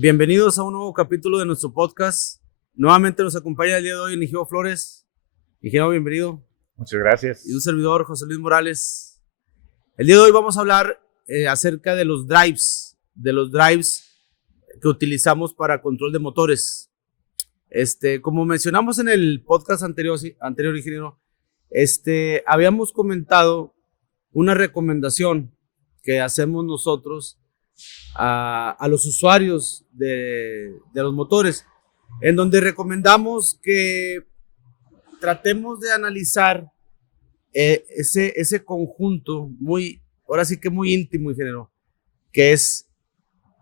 Bienvenidos a un nuevo capítulo de nuestro podcast. Nuevamente nos acompaña el día de hoy el ingeniero Flores. Ingeniero, bienvenido. Muchas gracias. Y un servidor, José Luis Morales. El día de hoy vamos a hablar acerca de los drives que utilizamos para control de motores. Como mencionamos en el podcast anterior ingeniero, habíamos comentado una recomendación que hacemos nosotros a los usuarios de los motores, en donde recomendamos que tratemos de analizar ese conjunto ahora sí que muy íntimo, ingeniero, que es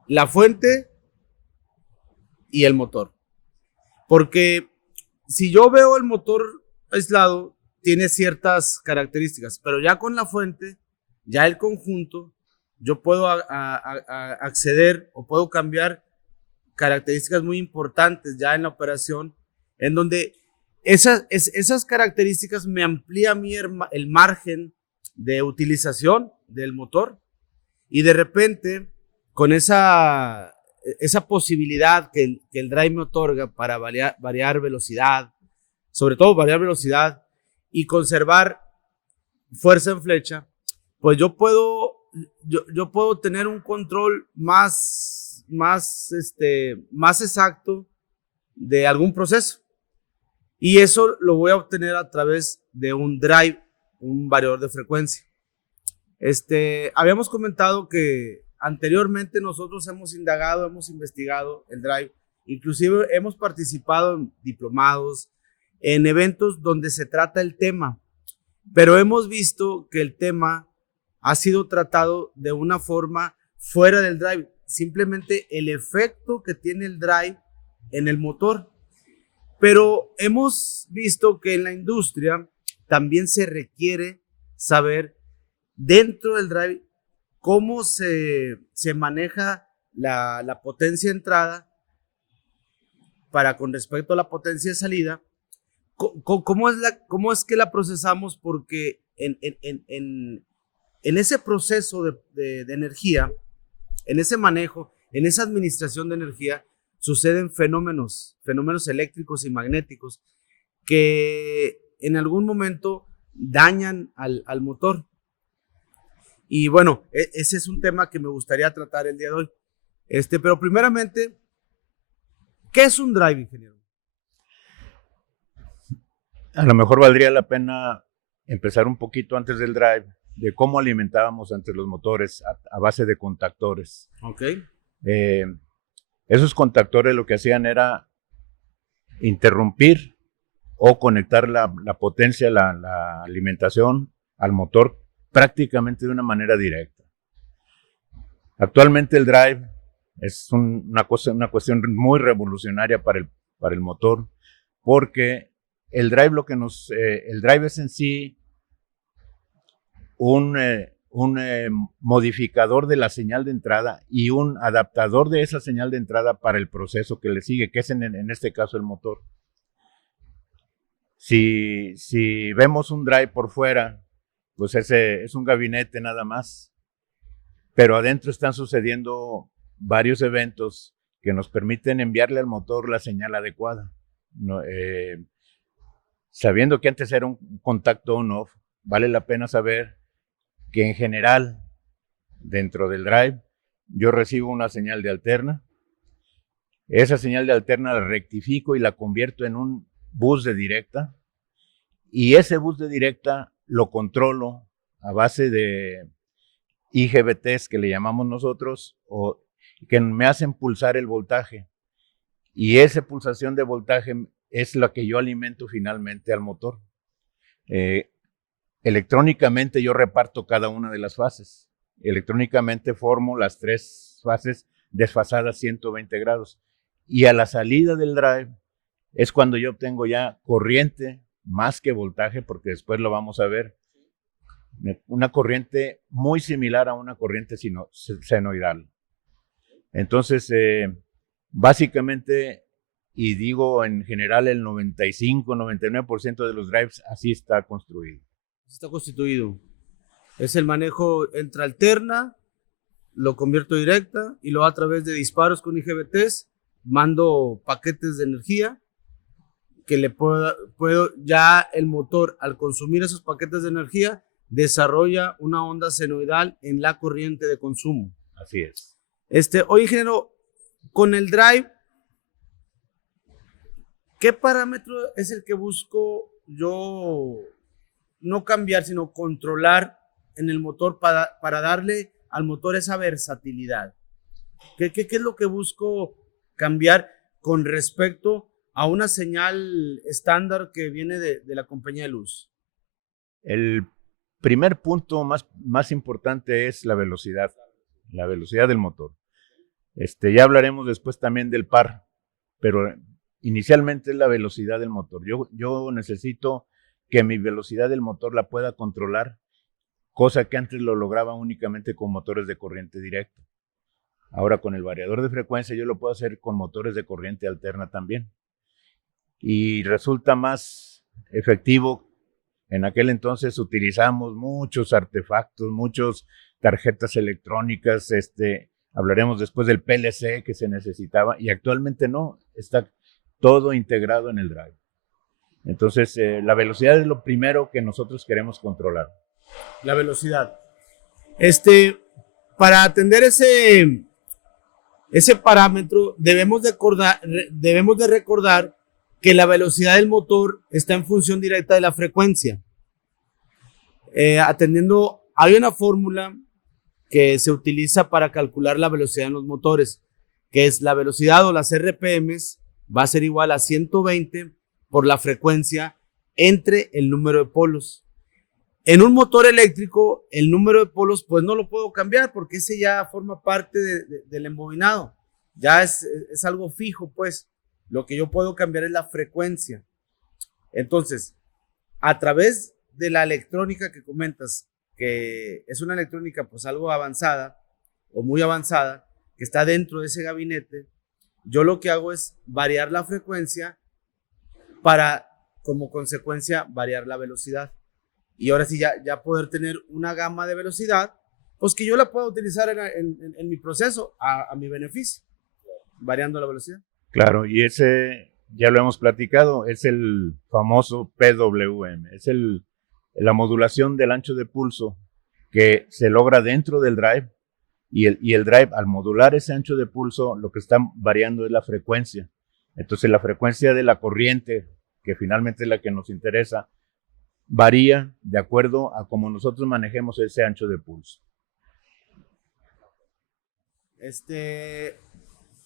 la fuente y el motor. Porque si yo veo el motor aislado, tiene ciertas características, pero ya con la fuente, ya el conjunto, yo puedo acceder o puedo cambiar características muy importantes ya en la operación, en donde esas características me amplían el margen de utilización del motor, y de repente con esa posibilidad que el drive me otorga para variar velocidad, sobre todo variar velocidad y conservar fuerza en flecha, pues yo puedo tener un control más exacto de algún proceso. Y eso lo voy a obtener a través de un drive, un variador de frecuencia. Habíamos comentado que anteriormente nosotros hemos investigado el drive, inclusive hemos participado en diplomados, en eventos donde se trata el tema, pero hemos visto que el tema ha sido tratado de una forma fuera del drive, simplemente el efecto que tiene el drive en el motor. Pero hemos visto que en la industria también se requiere saber dentro del drive cómo se maneja la potencia de entrada para con respecto a la potencia de salida. ¿Cómo es que la procesamos? Porque en ese proceso de energía, en ese manejo, en esa administración de energía, suceden fenómenos eléctricos y magnéticos que en algún momento dañan al motor. Y bueno, ese es un tema que me gustaría tratar el día de hoy. Pero primeramente, ¿qué es un drive, ingeniero? A lo mejor valdría la pena empezar un poquito antes del drive, de cómo alimentábamos antes los motores a base de contactores. Ok. Esos contactores lo que hacían era interrumpir o conectar la potencia, la alimentación al motor prácticamente de una manera directa. Actualmente el drive es una cuestión muy revolucionaria para el motor, porque el drive es en sí un modificador de la señal de entrada y un adaptador de esa señal de entrada para el proceso que le sigue, que es en este caso el motor. Si vemos un drive por fuera, pues ese es un gabinete nada más, pero adentro están sucediendo varios eventos que nos permiten enviarle al motor la señal adecuada. Sabiendo que antes era un contacto on-off, vale la pena saber que en general, dentro del drive, yo recibo una señal de alterna. Esa señal de alterna la rectifico y la convierto en un bus de directa. Y ese bus de directa lo controlo a base de IGBTs, que le llamamos nosotros, o que me hacen pulsar el voltaje. Y esa pulsación de voltaje es la que yo alimento finalmente al motor. Electrónicamente yo reparto cada una de las fases. Electrónicamente formo las 3 fases desfasadas 120 grados. Y a la salida del drive es cuando yo obtengo ya corriente más que voltaje, porque después lo vamos a ver. Una corriente muy similar a una corriente senoidal. Entonces, básicamente, y digo en general el 95-99% de los drives así está construido. Está constituido. Es el manejo entre alterna lo convierto directa y luego a través de disparos con IGBTs mando paquetes de energía que le puedo ya el motor al consumir esos paquetes de energía desarrolla una onda senoidal en la corriente de consumo. Así es. Oye, ingeniero, con el drive, ¿qué parámetro es el que busco yo no cambiar, sino controlar en el motor para darle al motor esa versatilidad? ¿Qué es lo que busco cambiar con respecto a una señal estándar que viene de la compañía de luz? El primer punto más importante es la velocidad del motor. Ya hablaremos después también del par, pero inicialmente es la velocidad del motor. Yo necesito que mi velocidad del motor la pueda controlar, cosa que antes lo lograba únicamente con motores de corriente directa. Ahora con el variador de frecuencia yo lo puedo hacer con motores de corriente alterna también. Y resulta más efectivo. En aquel entonces utilizamos muchos artefactos, muchas tarjetas electrónicas, hablaremos después del PLC que se necesitaba, y actualmente no, está todo integrado en el drive. Entonces, la velocidad es lo primero que nosotros queremos controlar. La velocidad. Para atender ese parámetro, debemos de recordar que la velocidad del motor está en función directa de la frecuencia. Hay una fórmula que se utiliza para calcular la velocidad en los motores, que es la velocidad o las RPMs va a ser igual a 120 por la frecuencia entre el número de polos. En un motor eléctrico, el número de polos pues no lo puedo cambiar porque ese ya forma parte del embobinado. Ya es algo fijo, pues. Lo que yo puedo cambiar es la frecuencia. Entonces, a través de la electrónica que comentas, que es una electrónica pues algo avanzada o muy avanzada, que está dentro de ese gabinete, yo lo que hago es variar la frecuencia para, como consecuencia, variar la velocidad. Y ahora sí ya poder tener una gama de velocidad, pues que yo la pueda utilizar en mi proceso a mi beneficio, variando la velocidad. Claro, y ese ya lo hemos platicado, es el famoso PWM, es la modulación del ancho de pulso que se logra dentro del drive, y el drive al modular ese ancho de pulso lo que está variando es la frecuencia. Entonces la frecuencia de la corriente, que finalmente es la que nos interesa, varía de acuerdo a cómo nosotros manejemos ese ancho de pulso.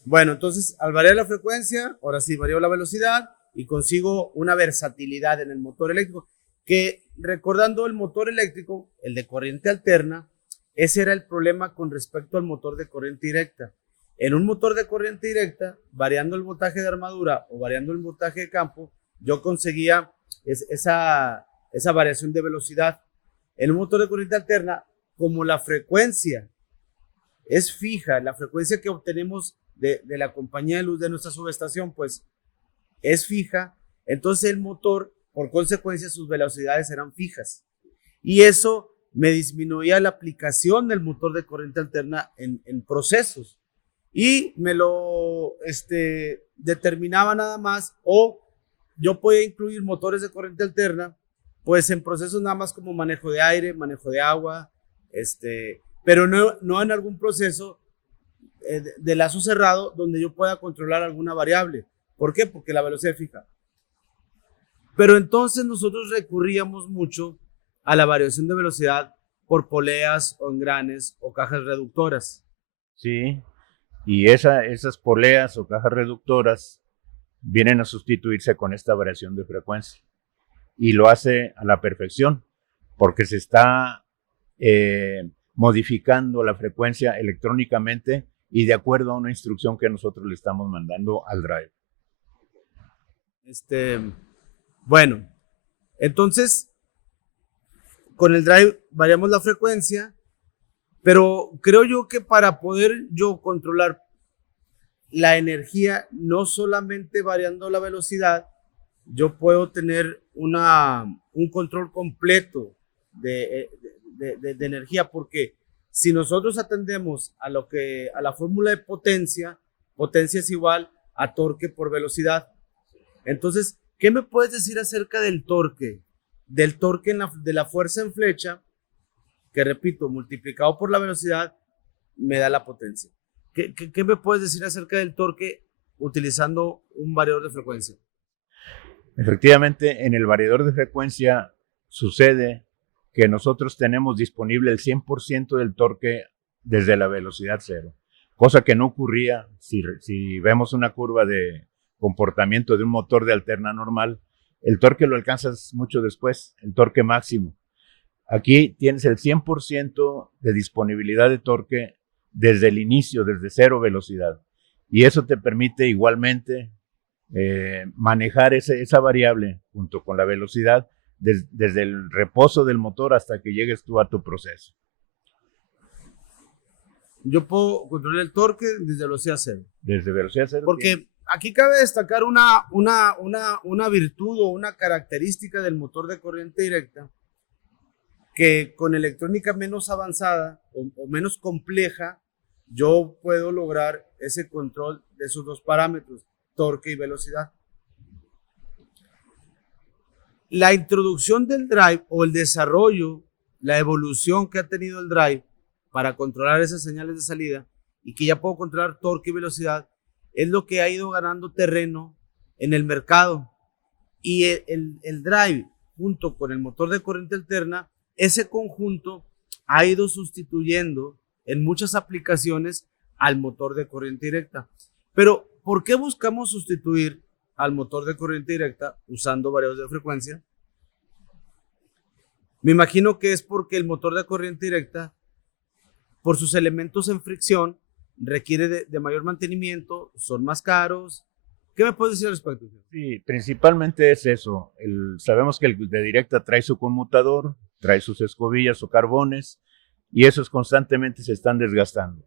Bueno, entonces al variar la frecuencia, ahora sí varío la velocidad y consigo una versatilidad en el motor eléctrico, que recordando el motor eléctrico, el de corriente alterna, ese era el problema con respecto al motor de corriente directa. En un motor de corriente directa, variando el voltaje de armadura o variando el voltaje de campo, yo conseguía esa variación de velocidad. En un motor de corriente alterna, como la frecuencia es fija, la frecuencia que obtenemos de la compañía de luz de nuestra subestación, pues es fija, entonces el motor, por consecuencia, sus velocidades eran fijas. Y eso me disminuía la aplicación del motor de corriente alterna en procesos. Y me lo determinaba nada más, o yo podía incluir motores de corriente alterna, pues en procesos nada más como manejo de aire, manejo de agua, pero no en algún proceso de lazo cerrado donde yo pueda controlar alguna variable. ¿Por qué? Porque la velocidad es fija. Pero entonces nosotros recurríamos mucho a la variación de velocidad por poleas o engranes o cajas reductoras. Sí, y esas poleas o cajas reductoras vienen a sustituirse con esta variación de frecuencia. Y lo hace a la perfección, porque se está modificando la frecuencia electrónicamente y de acuerdo a una instrucción que nosotros le estamos mandando al drive. Bueno, entonces con el drive variamos la frecuencia, pero creo yo que para poder yo controlar la energía, no solamente variando la velocidad, yo puedo tener un control completo de energía, porque Si nosotros atendemos a la fórmula de potencia, potencia es igual a torque por velocidad. Entonces, ¿qué me puedes decir acerca del torque? Del torque de la fuerza en flecha, que repito, multiplicado por la velocidad, me da la potencia. ¿Qué me puedes decir acerca del torque utilizando un variador de frecuencia? Efectivamente, en el variador de frecuencia sucede que nosotros tenemos disponible el 100% del torque desde la velocidad cero, cosa que no ocurría si vemos una curva de comportamiento de un motor de alterna normal. El torque lo alcanzas mucho después, el torque máximo. Aquí tienes el 100% de disponibilidad de torque desde el inicio, desde cero velocidad. Y eso te permite igualmente manejar esa variable junto con la velocidad desde el reposo del motor hasta que llegues tú a tu proceso. Yo puedo controlar el torque desde velocidad cero. Desde velocidad cero. Porque aquí cabe destacar una virtud o una característica del motor de corriente directa, que con electrónica menos avanzada o menos compleja, yo puedo lograr ese control de esos dos parámetros, torque y velocidad. La introducción del drive o el desarrollo, la evolución que ha tenido el drive para controlar esas señales de salida y que ya puedo controlar torque y velocidad, es lo que ha ido ganando terreno en el mercado. Y el drive junto con el motor de corriente alterna, ese conjunto ha ido sustituyendo en muchas aplicaciones al motor de corriente directa. Pero, ¿por qué buscamos sustituir al motor de corriente directa usando variadores de frecuencia? Me imagino que es porque el motor de corriente directa, por sus elementos en fricción, requiere de mayor mantenimiento, son más caros. ¿Qué me puedes decir al respecto? Sí, principalmente es eso. Sabemos que el de directa trae su conmutador, trae sus escobillas o carbones, y esos constantemente se están desgastando.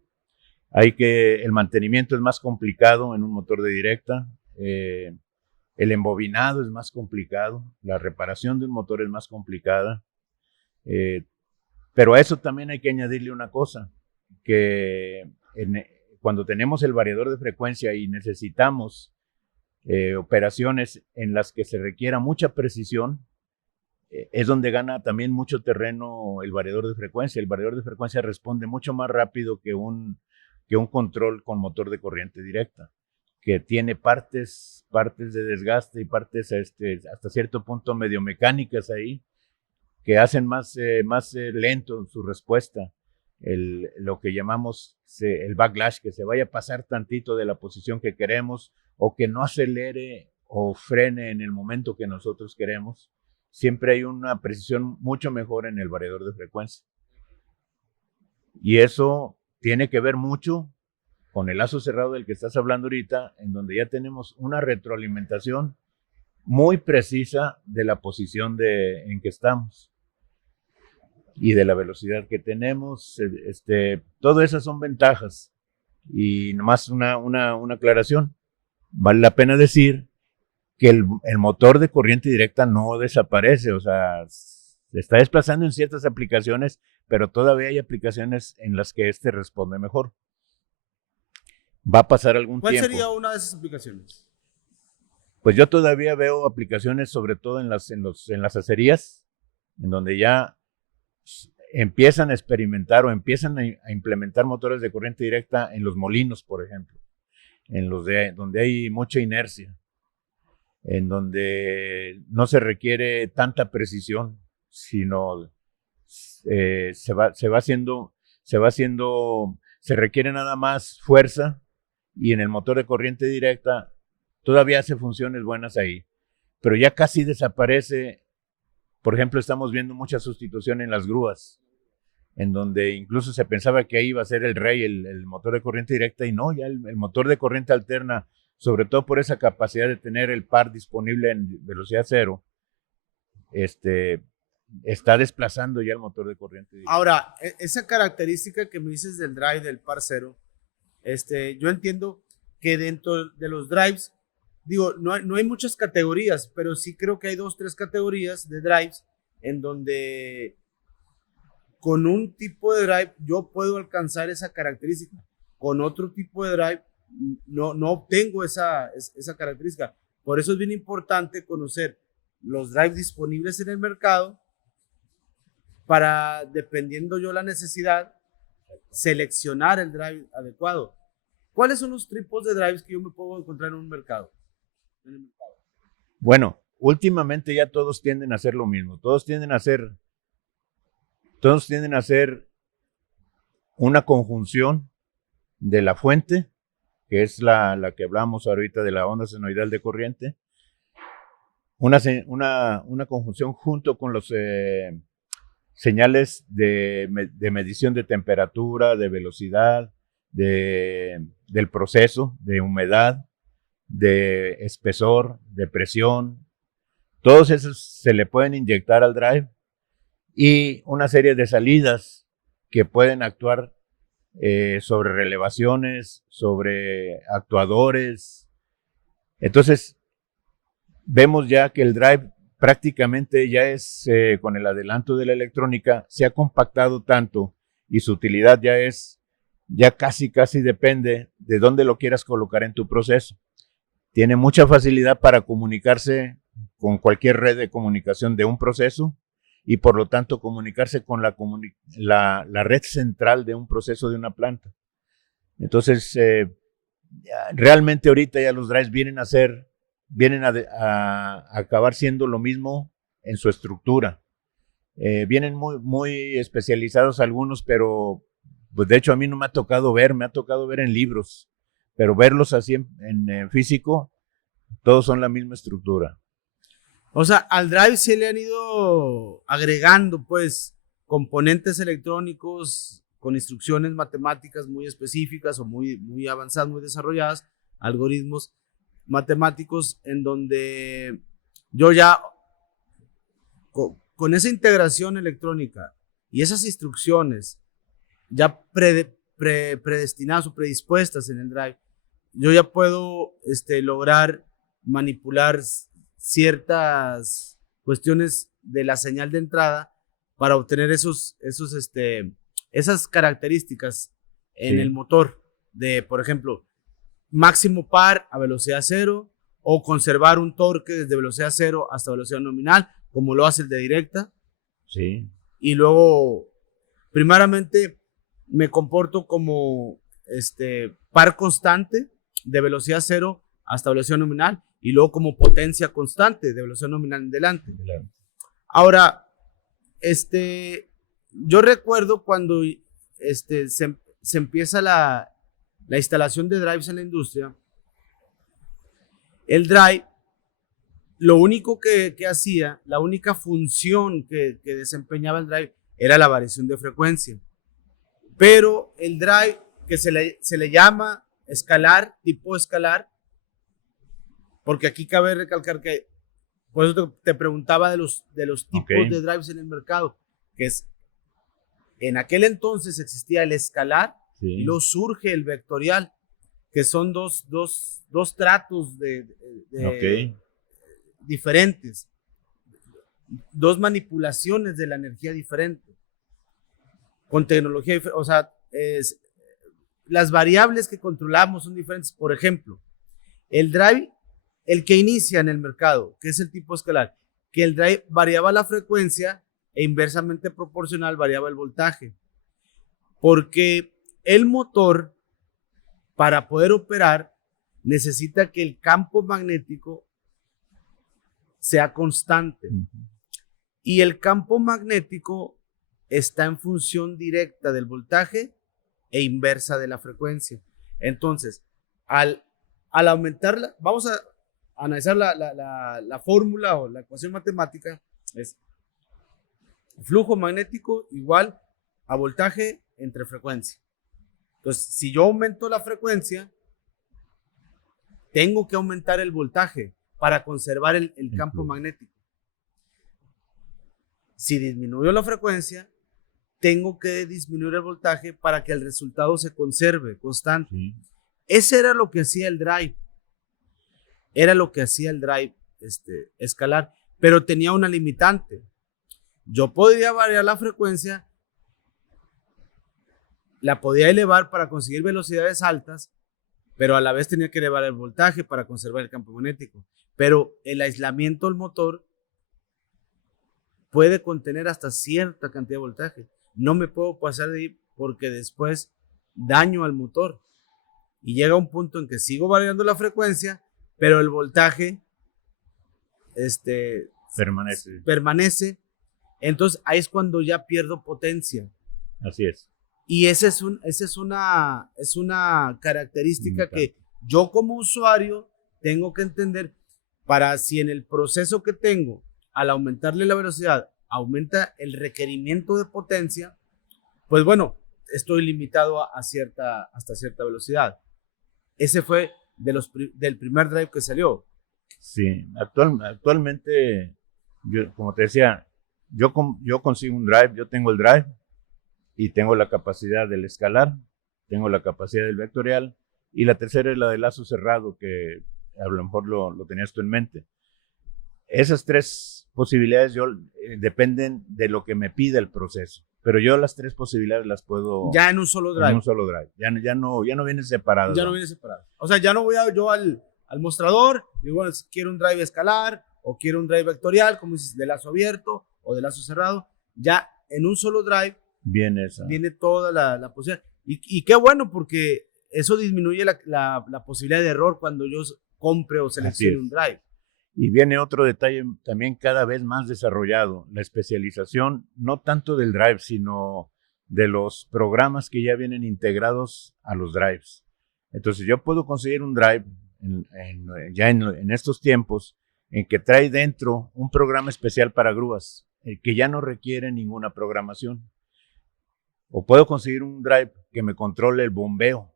El mantenimiento es más complicado en un motor de directa, el embobinado es más complicado, la reparación de un motor es más complicada, pero a eso también hay que añadirle una cosa, que cuando tenemos el variador de frecuencia y necesitamos operaciones en las que se requiera mucha precisión, es donde gana también mucho terreno el variador de frecuencia. El variador de frecuencia responde mucho más rápido que un control con motor de corriente directa, que tiene partes de desgaste y partes hasta cierto punto medio mecánicas ahí, que hacen más lento su respuesta. Lo que llamamos el backlash, que se vaya a pasar tantito de la posición que queremos o que no acelere o frene en el momento que nosotros queremos. Siempre hay una precisión mucho mejor en el variador de frecuencia. Y eso tiene que ver mucho con el lazo cerrado del que estás hablando ahorita, en donde ya tenemos una retroalimentación muy precisa de la posición en que estamos y de la velocidad que tenemos. Todas esas son ventajas. Y nomás una aclaración. Vale la pena decir que el motor de corriente directa no desaparece, o sea, se está desplazando en ciertas aplicaciones, pero todavía hay aplicaciones en las que responde mejor. Va a pasar algún tiempo. ¿Cuál sería una de esas aplicaciones? Pues yo todavía veo aplicaciones, sobre todo en las acerías, en donde ya empiezan a experimentar o empiezan a implementar motores de corriente directa en los molinos, por ejemplo, donde hay mucha inercia, en donde no se requiere tanta precisión, sino se requiere nada más fuerza, y en el motor de corriente directa todavía hace funciones buenas ahí, pero ya casi desaparece. Por ejemplo, estamos viendo mucha sustitución en las grúas, en donde incluso se pensaba que ahí iba a ser el rey el motor de corriente directa, y no, ya el motor de corriente alterna, sobre todo por esa capacidad de tener el par disponible en velocidad cero, está desplazando ya el motor de corriente directa. Ahora, esa característica que me dices del drive del par cero, yo entiendo que dentro de los drives, digo, no hay muchas categorías, pero sí creo que hay 2, 3 categorías de drives en donde con un tipo de drive yo puedo alcanzar esa característica. Con otro tipo de drive no obtengo esa característica. Por eso es bien importante conocer los drives disponibles en el mercado para, dependiendo yo la necesidad, seleccionar el drive adecuado. ¿Cuáles son los tipos de drives que yo me puedo encontrar en un mercado? Bueno, últimamente ya todos tienden a hacer lo mismo. Todos tienden a hacer una conjunción de la fuente, que es la que hablamos ahorita de la onda senoidal de corriente, una conjunción junto con los señales de medición de temperatura, de velocidad, del proceso, de humedad, de espesor, de presión. Todos esos se le pueden inyectar al drive y una serie de salidas que pueden actuar sobre relevaciones, sobre actuadores. Entonces, vemos ya que el drive prácticamente ya es, con el adelanto de la electrónica, se ha compactado tanto y su utilidad ya casi depende de dónde lo quieras colocar en tu proceso. Tiene mucha facilidad para comunicarse con cualquier red de comunicación de un proceso y por lo tanto comunicarse con la red central de un proceso de una planta. Entonces, realmente ahorita ya los drives vienen a acabar siendo lo mismo en su estructura. Vienen muy especializados algunos, pero pues de hecho a mí no me ha tocado ver en libros, pero verlos así en físico, todos son la misma estructura. O sea, al drive se le han ido agregando, pues, componentes electrónicos con instrucciones matemáticas muy específicas o muy avanzadas, muy desarrolladas, algoritmos matemáticos en donde yo ya con esa integración electrónica y esas instrucciones ya predestinadas o predispuestas en el drive, yo ya puedo lograr manipular ciertas cuestiones de la señal de entrada para obtener esas características en el motor de, por ejemplo, máximo par a velocidad cero o conservar un torque desde velocidad cero hasta velocidad nominal, como lo hace el de directa. Sí. Y luego, primeramente, me comporto como par constante de velocidad cero hasta velocidad nominal y luego como potencia constante de velocidad nominal en delante. Claro. Ahora, yo recuerdo cuando se empieza la instalación de drives en la industria. El drive, lo único que hacía, la única función que desempeñaba el drive era la variación de frecuencia. Pero el drive que se le llama escalar, tipo escalar, porque aquí cabe recalcar que, por eso te preguntaba de los tipos de drives en el mercado, que es, en aquel entonces existía el escalar y luego surge el vectorial, que son dos tratos diferentes, dos manipulaciones de la energía diferente, con tecnología diferente. O sea, las variables que controlamos son diferentes. Por ejemplo, el drive, el que inicia en el mercado, que es el tipo escalar, que el drive variaba la frecuencia e inversamente proporcional variaba el voltaje, porque el motor, para poder operar, necesita que el campo magnético sea constante. Y el campo magnético está en función directa del voltaje e inversa de la frecuencia. Entonces, al aumentarla, vamos a analizar la fórmula o la ecuación matemática, es flujo magnético igual a voltaje entre frecuencia. Entonces, si yo aumento la frecuencia, tengo que aumentar el voltaje para conservar el campo magnético. Si disminuyo la frecuencia, tengo que disminuir el voltaje para que el resultado se conserve constante. Sí. Ese era lo que hacía el drive. Era lo que hacía el drive escalar, pero tenía una limitante. Yo podría variar la frecuencia, la podía elevar para conseguir velocidades altas, pero a la vez tenía que elevar el voltaje para conservar el campo magnético. Pero el aislamiento del motor puede contener hasta cierta cantidad de voltaje. No me puedo pasar de ahí porque después daño al motor. Y llega un punto en que sigo variando la frecuencia, pero el voltaje permanece. Entonces ahí es cuando ya pierdo potencia. Así es. Y esa es una característica que yo como usuario tengo que entender para si en el proceso que tengo, al aumentarle la velocidad, aumenta el requerimiento de potencia, pues bueno, estoy limitado hasta cierta velocidad. Ese fue del primer drive que salió. Sí, actualmente, como te decía, yo consigo un drive, yo tengo el drive y tengo la capacidad del escalar, tengo la capacidad del vectorial y la tercera es la de lazo cerrado, que a lo mejor lo tenías tú en mente. Esas tres posibilidades dependen de lo que me pida el proceso, pero yo las tres posibilidades las puedo... Ya en un solo drive. En un solo drive, ya no vienen separadas. Ya no vienen separadas. O sea, ya no voy yo al mostrador, digo, bueno, si quiero un drive escalar o quiero un drive vectorial, como dices, de lazo abierto o de lazo cerrado, ya en un solo drive viene toda la posibilidad. Y qué bueno, porque eso disminuye la posibilidad de error cuando yo compre o seleccione un drive. Y viene otro detalle también cada vez más desarrollado, la especialización, no tanto del drive, sino de los programas que ya vienen integrados a los drives. Entonces yo puedo conseguir un drive ya en estos tiempos en que trae dentro un programa especial para grúas, que ya no requiere ninguna programación. O puedo conseguir un drive que me controle el bombeo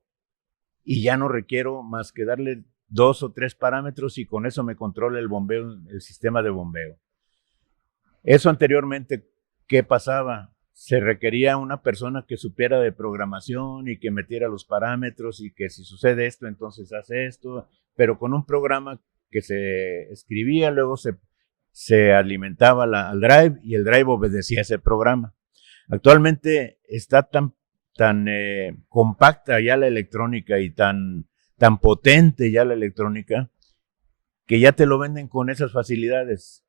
y ya no requiero más que darle 2 o 3 parámetros y con eso me controla el bombeo, el sistema de bombeo. Eso anteriormente, ¿qué pasaba? Se requería una persona que supiera de programación y que metiera los parámetros y que si sucede esto, entonces hace esto, pero con un programa que se escribía, luego se alimentaba al drive y el drive obedecía a ese programa. Actualmente está tan compacta ya la electrónica y tan potente ya la electrónica que ya te lo venden con esas facilidades.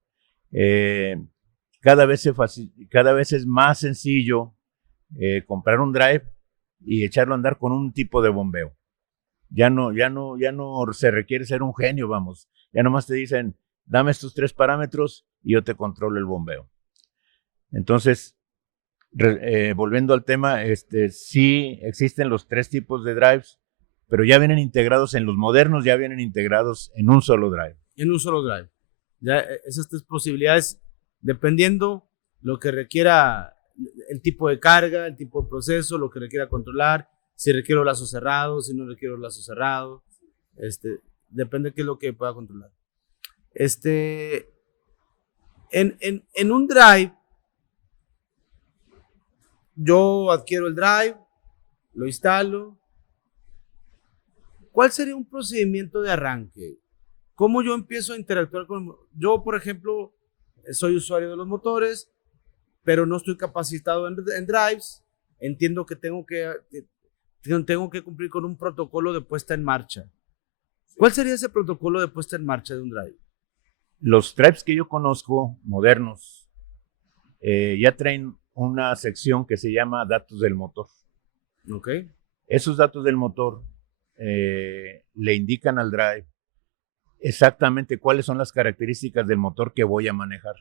Cada vez es más sencillo comprar un drive y echarlo a andar con un tipo de bombeo. Ya no se requiere ser un genio, vamos. Ya nomás te dicen, dame estos 3 parámetros y yo te controlo el bombeo. Entonces, volviendo al tema, sí existen los 3 tipos de drives, pero ya vienen integrados en los modernos, ya vienen integrados en un solo drive. En un solo drive. Ya esas 3 posibilidades, dependiendo lo que requiera el tipo de carga, el tipo de proceso, lo que requiera controlar, si requiero lazo cerrado, si no requiero lazo cerrado, depende de qué es lo que pueda controlar. En un drive, yo adquiero el drive, lo instalo. ¿Cuál sería un procedimiento de arranque? ¿Cómo yo empiezo a interactuar con... Yo, por ejemplo, soy usuario de los motores, pero no estoy capacitado en drives. Entiendo que tengo que cumplir con un protocolo de puesta en marcha. ¿Cuál sería ese protocolo de puesta en marcha de un drive? Los drives que yo conozco, modernos, ya traen una sección que se llama datos del motor. Ok. Esos datos del motor le indican al drive exactamente cuáles son las características del motor que voy a manejar.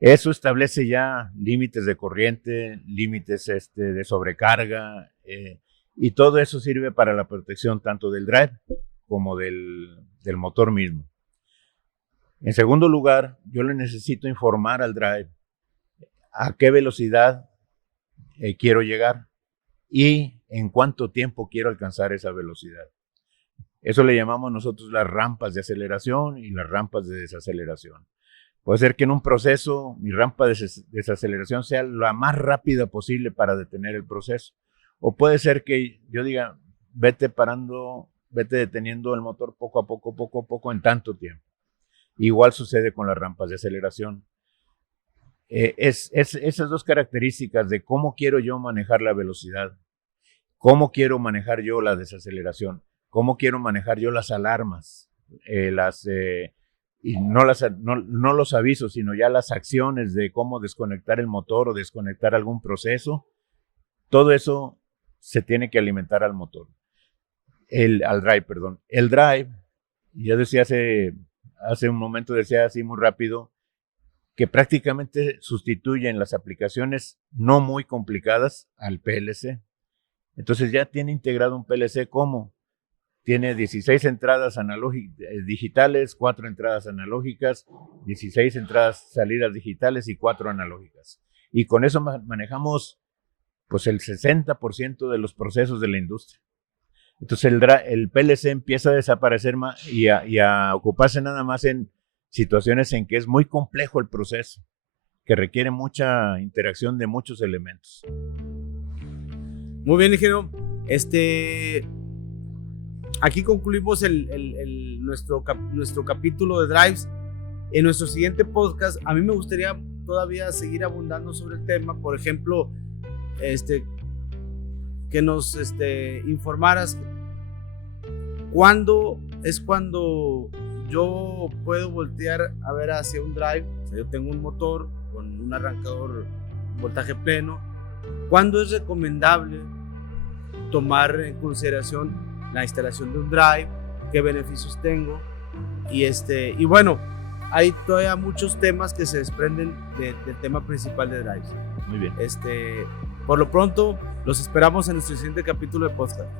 Eso establece ya límites de corriente, límites de sobrecarga, y todo eso sirve para la protección tanto del drive como del motor mismo. En segundo lugar, yo le necesito informar al drive a qué velocidad quiero llegar y en cuánto tiempo quiero alcanzar esa velocidad. Eso le llamamos nosotros las rampas de aceleración y las rampas de desaceleración. Puede ser que en un proceso mi rampa de desaceleración sea la más rápida posible para detener el proceso. O puede ser que yo diga, vete deteniendo el motor poco a poco en tanto tiempo. Igual sucede con las rampas de aceleración. esas dos características de cómo quiero yo manejar la velocidad, cómo quiero manejar yo la desaceleración, cómo quiero manejar yo las alarmas, y no los avisos, sino ya las acciones de cómo desconectar el motor o desconectar algún proceso. Todo eso se tiene que alimentar al motor, al drive, perdón. El drive, yo decía hace un momento, decía así muy rápido, que prácticamente sustituyen las aplicaciones no muy complicadas al PLC. Entonces ya tiene integrado un PLC como tiene 16 entradas digitales, 4 entradas analógicas, 16 salidas digitales y 4 analógicas. Y con eso manejamos pues el 60% de los procesos de la industria. Entonces el PLC empieza a desaparecer y a ocuparse nada más en situaciones en que es muy complejo el proceso, que requiere mucha interacción de muchos elementos. Muy bien, ingeniero. Aquí concluimos nuestro capítulo de Drives. En nuestro siguiente podcast, a mí me gustaría todavía seguir abundando sobre el tema. Por ejemplo, que nos informaras cuándo yo puedo voltear a ver hacia un drive. O sea, yo tengo un motor con un arrancador voltaje pleno. ¿Cuándo es recomendable tomar en consideración la instalación de un drive? ¿Qué beneficios tengo? Y bueno, hay todavía muchos temas que se desprenden del tema principal de drives. Muy bien. Por lo pronto, los esperamos en nuestro siguiente capítulo de podcast.